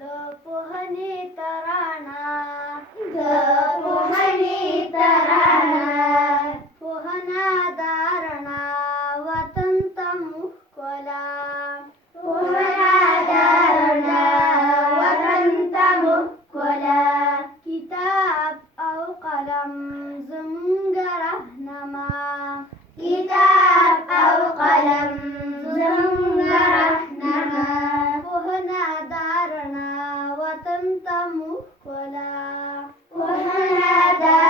د پوهنې ترانه د پوهنې ترانه پوهنه دا رڼا وطن ته مو ښکلا پوهنه دا رڼا وطن ته مو ښکلا کتاب او قلم زموږ رهنما کتاب او قلم زموږ رهنما پوهنه دا رڼا وطن ته مو ښکلا پوهنه دا